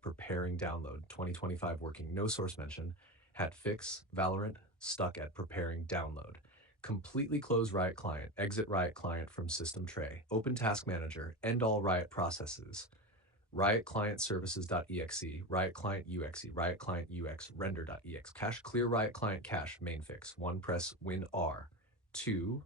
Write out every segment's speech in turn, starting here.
preparing download, 2025 working, no source mention, hat fix, Valorant, stuck at preparing download. Completely close Riot client, exit Riot client from system tray, open task manager, end all Riot processes. Riot client services.exe, Riot client uxe, Riot client ux, render.exe, cache clear Riot client cache, main fix. 1, press Win R. 2,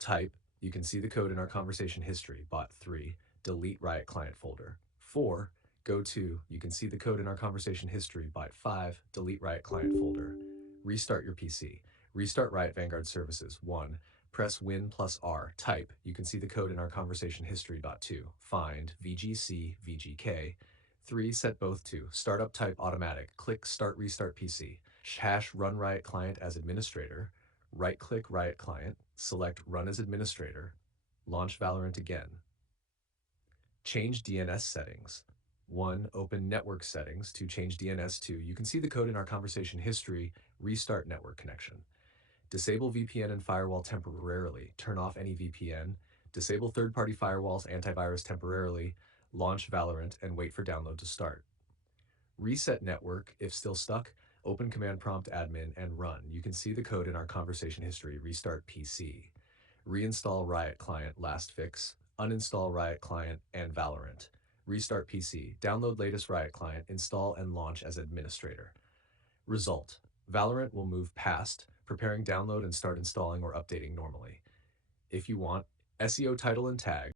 type, you can see the code in our conversation history, bot 3, delete Riot client folder. 4, go to, you can see the code in our conversation history, bot 5, delete Riot client folder. Restart your PC. Restart Riot Vanguard services. 1, press Win plus R, type, you can see the code in our conversation history. Bot 2, find VGC, VGK. 3, set both to, startup type automatic, click start restart PC. Hash run Riot client as administrator, right click Riot client, select run as administrator, launch Valorant again. Change DNS settings. 1, open network settings to change DNS to, you can see the code in our conversation history, restart network connection. Disable VPN and firewall temporarily, turn off any VPN, disable third-party firewalls, antivirus temporarily, launch Valorant, and wait for download to start. Reset network, if still stuck, open command prompt admin and run. You can see the code in our conversation history, restart PC. Reinstall Riot client, last fix, uninstall Riot client and Valorant. Restart PC, download latest Riot client, install and launch as administrator. Result, Valorant will move past preparing download and start installing or updating normally. If you want, SEO title and tag,